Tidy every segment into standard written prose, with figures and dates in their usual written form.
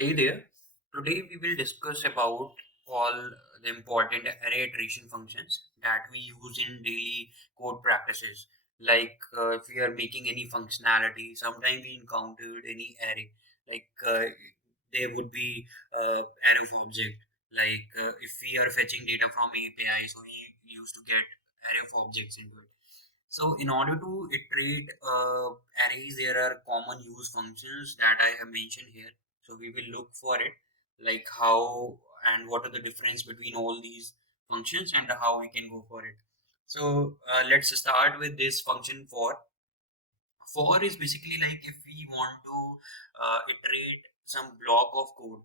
Hey there. Today we will discuss about all the important array iteration functions that we use in daily code practices. Like if we are making any functionality, sometimes we encountered any array. Like there would be array of object. Like if we are fetching data from API, so we used to get array of objects into it. So in order to iterate arrays, there are common use functions that I have mentioned here. So we will look for it, like how and what are the difference between all these functions and how we can go for it. So let's start with this function for. For is basically like if we want to iterate some block of code.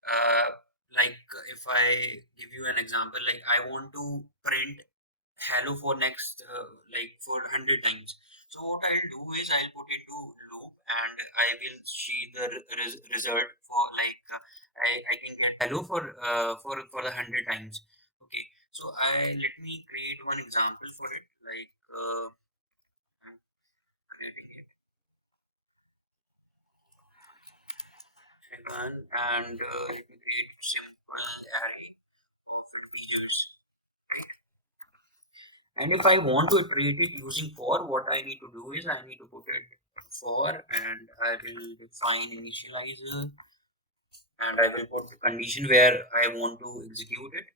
Uh, like if I give you an example, like I want to print hello for next like for 100 times. So what I'll do is I'll put into loop and I will see the result for like I can get hello for the 100 times. Okay, so I let me create one example for it, like I'm creating it second and let me create simple array of integers. And if I want to iterate it using for, what I need to do is I need to put it for and I will define initializer and I will put the condition where I want to execute it.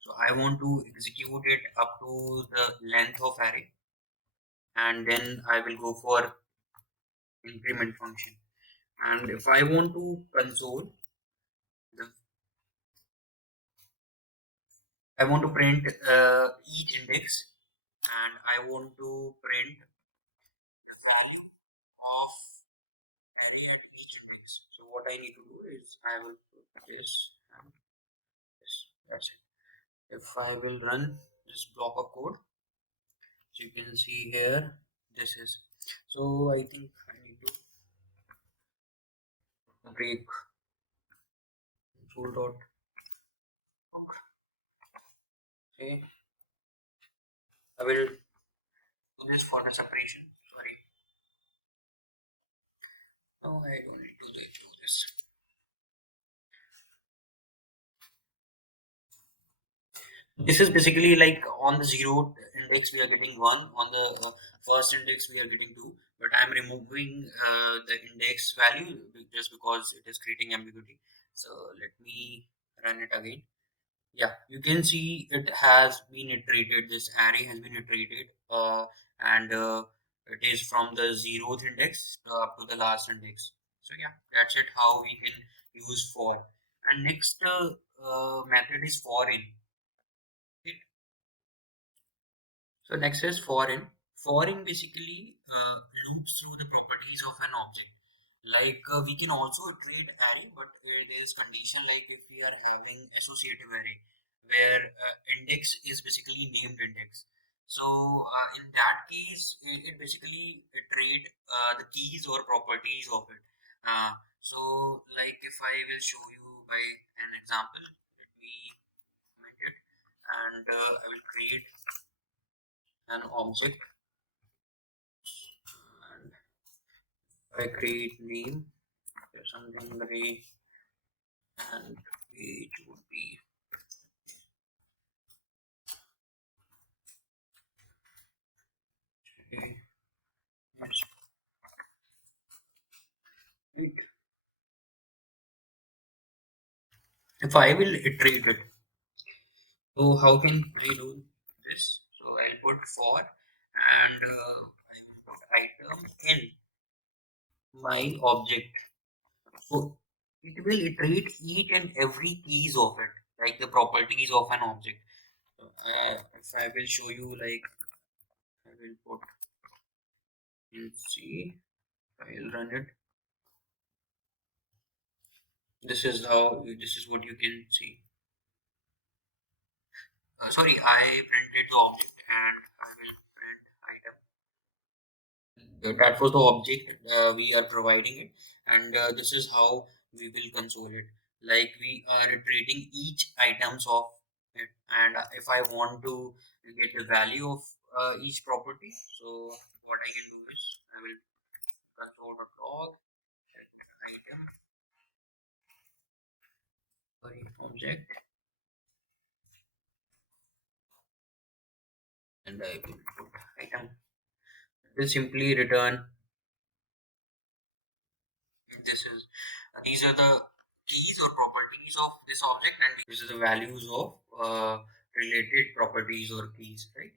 So I want to execute it up to the length of array and then I will go for increment function. And if I want to console, the, I want to print each index and I want to print the value of array at each index. So what I need to do is I will put this and this. That's it. If I will run this block of code, so you can see here, this is. So I think I need to break console dot. Okay, I will do this for the separation. Sorry, no, I don't need to do this. This is basically like on the zero index we are getting one, on the first index we are getting two, but I'm removing the index value just because it is creating ambiguity. So let me run it again. Yeah, you can see it has been iterated. This array has been iterated, and it is from the zeroth index up to the last index. So yeah, that's it. How we can use for. And next method is for in. So next is foreign. Foreign basically loops through the properties of an object. Like we can also iterate array, but there is condition like if we are having associative array, where index is basically named index. So in that case, it basically iterate the keys or properties of it. So like if I will show you by an example, let me comment it, and I will create an object and I create name something very and age would be okay. Yes. If I will iterate it, so how can I do this? So I'll put for and I will put item in my object. So it will iterate each and every keys of it, like the properties of an object. So, if I will show you, like I will put in C, I will run it. This is how. This is what you can see. Sorry, I printed the object and I will print item. That was the object we are providing it, and this is how we will console it. Like we are iterating each items of it, and if I want to get the value of each property, so what I can do is I will console.log item object, and I will put item. It will simply return this is these are the keys or properties of this object, and this is the values of related properties or keys, right?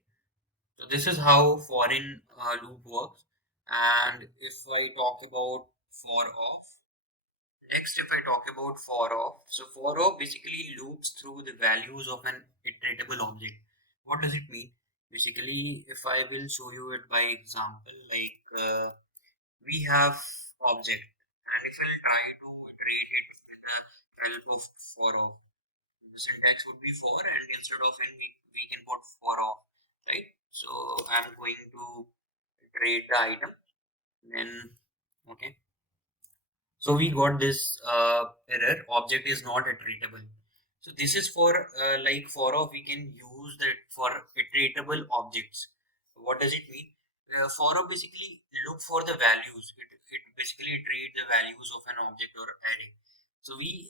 So this is how foreign loop works. And if I talk about for off, next if I talk about for off, so for off basically loops through the values of an iteratable object. What does it mean? Basically, if I will show you it by example, like we have object, and if I'll try to iterate it with the help of for off, the syntax would be for, and instead of n we can put for off, right? So I'm going to iterate the item, then okay, so we got this error, object is not iteratable. So this is for like for off we can use that for iteratable objects. What does it mean? For off basically look for the values. It basically iterate the values of an object or array. So we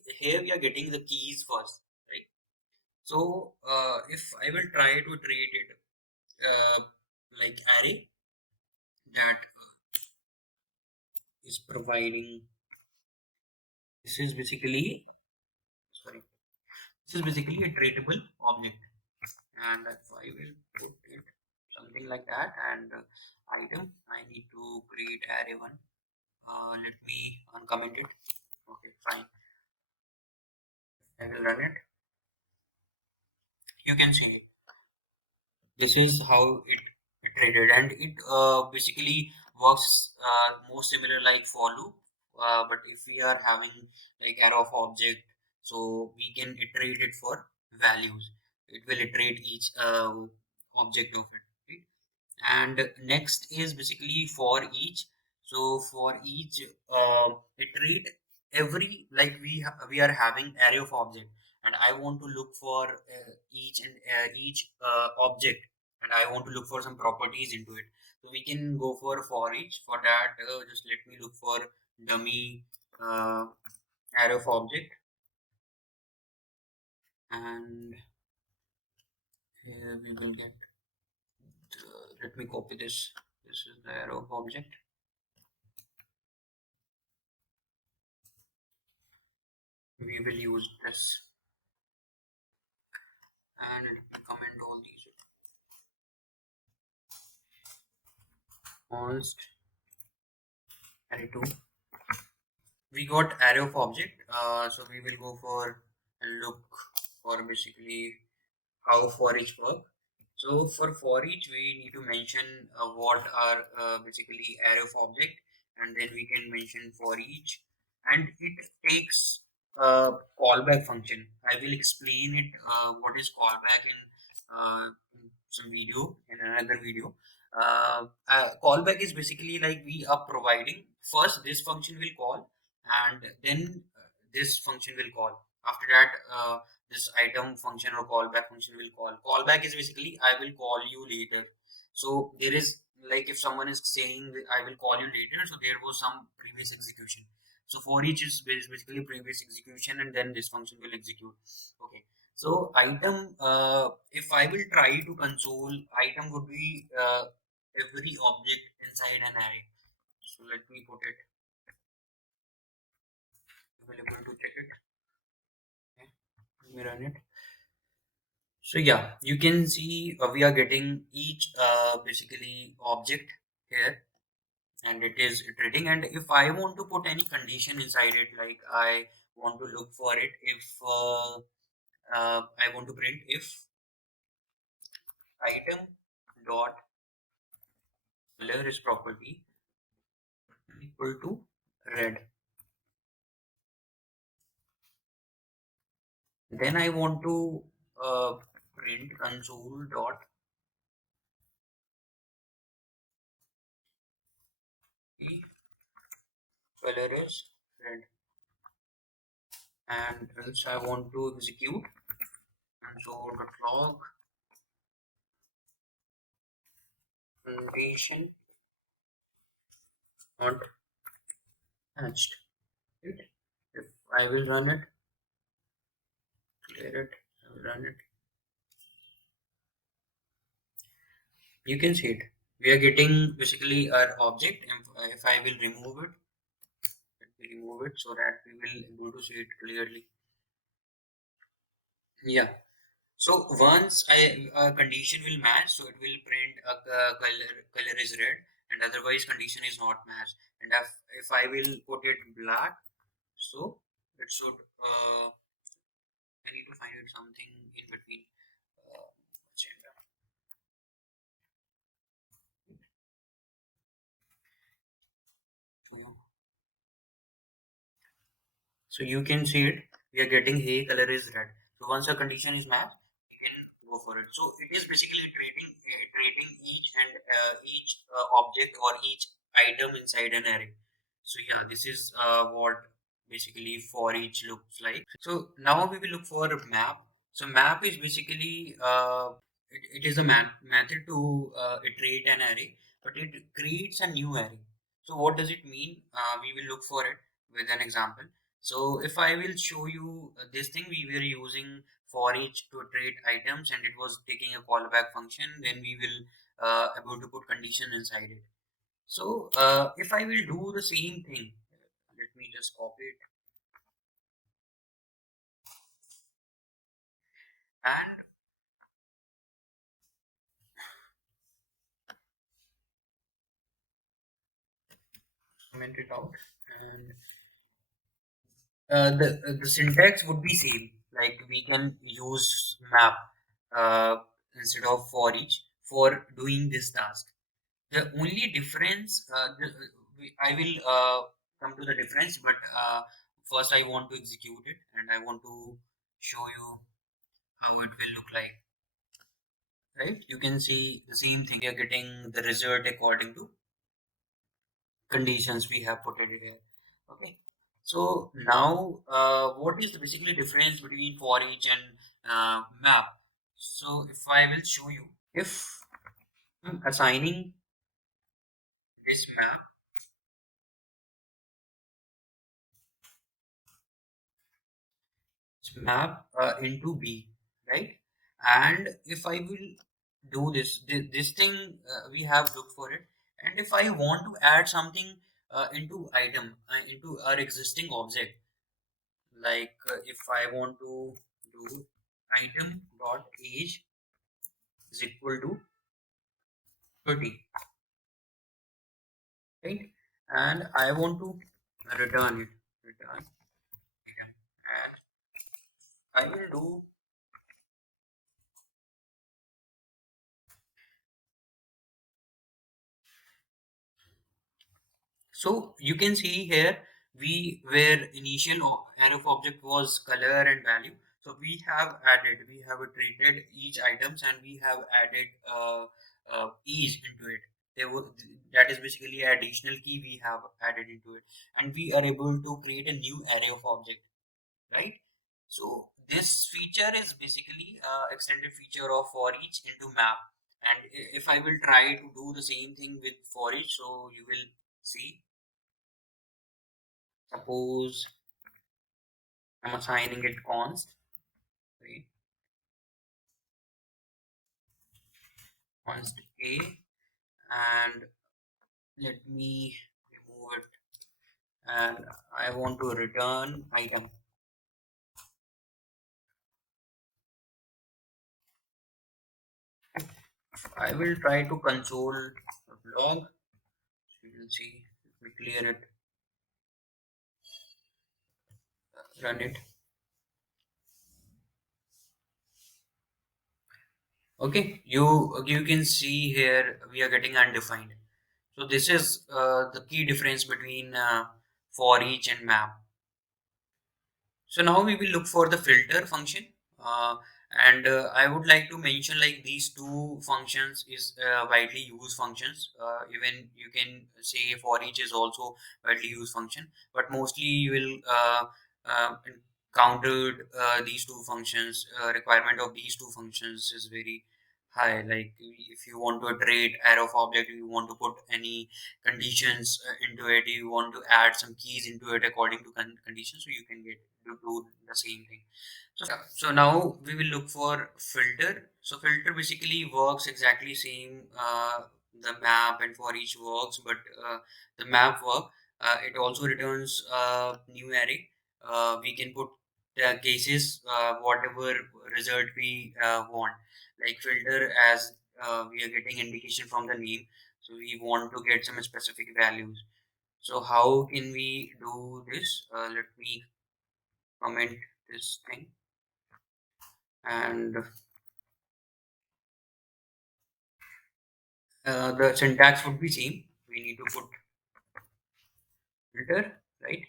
are getting the keys first, right? So if I will try to iterate it like array that is providing, this is basically, sorry, this is basically a iteratable object, and if I will put it something like that, and item, I need to create array one. Let me uncomment it. Okay, fine. I will run it. You can see this is how it iterated, and it basically works more similar like for loop. But if we are having like array of object, so we can iterate it for values. It will iterate each object of it, right? And next is basically for each. So for each iterate every, like we are having array of object, and I want to look for each object, and I want to look for some properties into it. So we can go for each. For that, just let me look for dummy uh, array of object, and here we will get let me copy this. This is the array of object. We will use this, and it will comment all these const array 2. We got array of object, so we will go for and look for basically how for each work. So for each we need to mention what are basically array of object, and then we can mention for each, and it takes callback function. I will explain it what is callback in some video, in another video. Callback is basically like we are providing first this function will call, and then this function will call. After that, this item function or callback function will call. Callback is basically I will call you later. So there is, like if someone is saying that I will call you later, so there was some previous execution. So for each is basically previous execution, and then this function will execute. Okay. So item, if I will try to console, item would be every object inside an array. So let me put it available to check it. Okay. Let me run it. So yeah, you can see we are getting each basically object here, and it is iterating. And if I want to put any condition inside it, like I want to look for it, if I want to print if item dot color is property equal to red, then I want to print console dot the color is red, and else I want to execute console dot log condition not matched. Right? If I will run it, clear it, run it. You can see it. We are getting basically our object. If I will remove it, let me remove it so that we will able to see it clearly. Yeah. So once a condition will match, so it will print color is red, and otherwise condition is not matched. And if I will put it black, so it should. I need to find it something in between. Agenda. So so you can see it. We are getting hey color is red. So once a condition is matched, we can go for it. So it is basically treating each and each object or each item inside an array. So yeah, this is what basically for each looks like. So now we will look for a map. So map is basically it is a method to iterate an array, but it creates a new array. So what does it mean? We will look for it with an example. So if I will show you this thing, we were using for each to iterate items, and it was taking a callback function. Then we will able to put condition inside it. So if I will do the same thing, let me just copy it and comment it out. And the syntax would be same. Like we can use map uh, instead of for each for doing this task. The only difference, I will come to the difference, but first I want to execute it and I want to show you how it will look like. Right? You can see the same thing. We are getting the result according to conditions we have put it here. Okay. So now, what is the basically difference between for each and map? So if I will show you, if I'm assigning this map into B, right? And if I will do this thing, we have looked for it. And if I want to add something into item, into our existing object, like if I want to do item dot age is equal to 30, right? And I want to return it. Return item. And I will do. So you can see here we where initial array of object was color and value. So we have treated each items and we have added each into it. There was that is basically additional key we have added into it, and we are able to create a new array of object, right? So this feature is basically extended feature of for each into map. And if I will try to do the same thing with for each, so you will see. Suppose I'm assigning it const, right? Const a, and let me remove it. And I want to return item. I will try to console the log. So you will see. Let me clear it. Run it. Okay. You can see here we are getting undefined. So this is the key difference between for each and map. So now we will look for the filter function. Uh, and I would like to mention like these two functions is widely used functions. Even you can say for each is also widely used function, but mostly you will encountered these two functions. Requirement of these two functions is very high. Like if you want to iterate array of object, you want to put any conditions into it, you want to add some keys into it according to conditions, so you can get to do the same thing. So yeah, so now we will look for filter. So filter basically works exactly same the map and for each works, but the map work, it also returns new array. We can put cases whatever result we want, like filter, as we are getting indication from the name, so we want to get some specific values. So how can we do this? Let me comment this thing, and the syntax would be same. We need to put filter, right?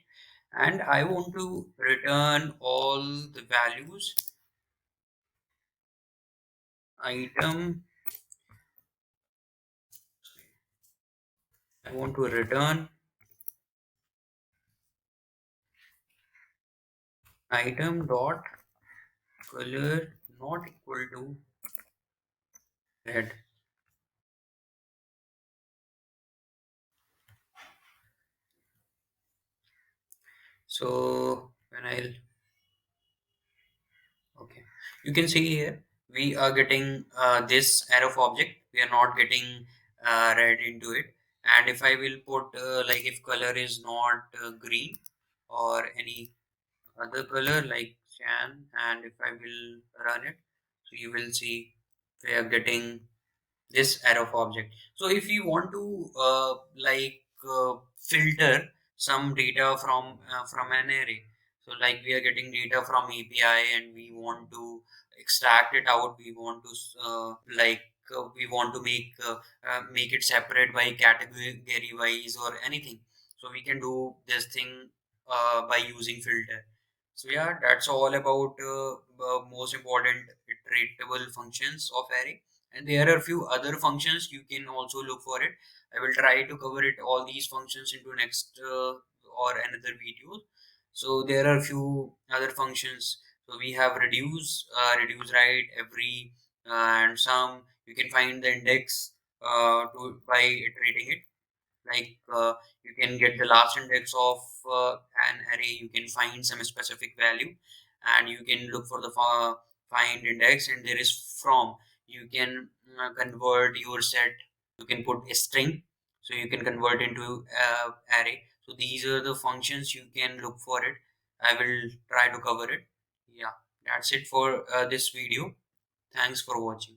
And I want to return all the values. Item, I want to return item dot color not equal to red. So when I'll, okay, you can see here we are getting this arrow of object. We are not getting red into it. And if I will put like if color is not green or any other color like cyan, and if I will run it, so you will see we are getting this array of object. So if we want to filter some data from an array, so like we are getting data from API and we want to extract it out, we want to we want to make it separate by category wise or anything, so we can do this thing by using filter. So yeah, that's all about most important iteratable functions of array, and there are a few other functions you can also look for it. I will try to cover it all these functions into next or another video. So there are a few other functions. So we have reduce, reduce right, every, and some. You can find the index to by iterating it, like you can get the last index of an array, you can find some specific value, and you can look for the find index, and there is from, you can convert your set, you can put a string, so you can convert into array. So these are the functions you can look for it. I will try to cover it. Yeah, that's it for this video. Thanks for watching.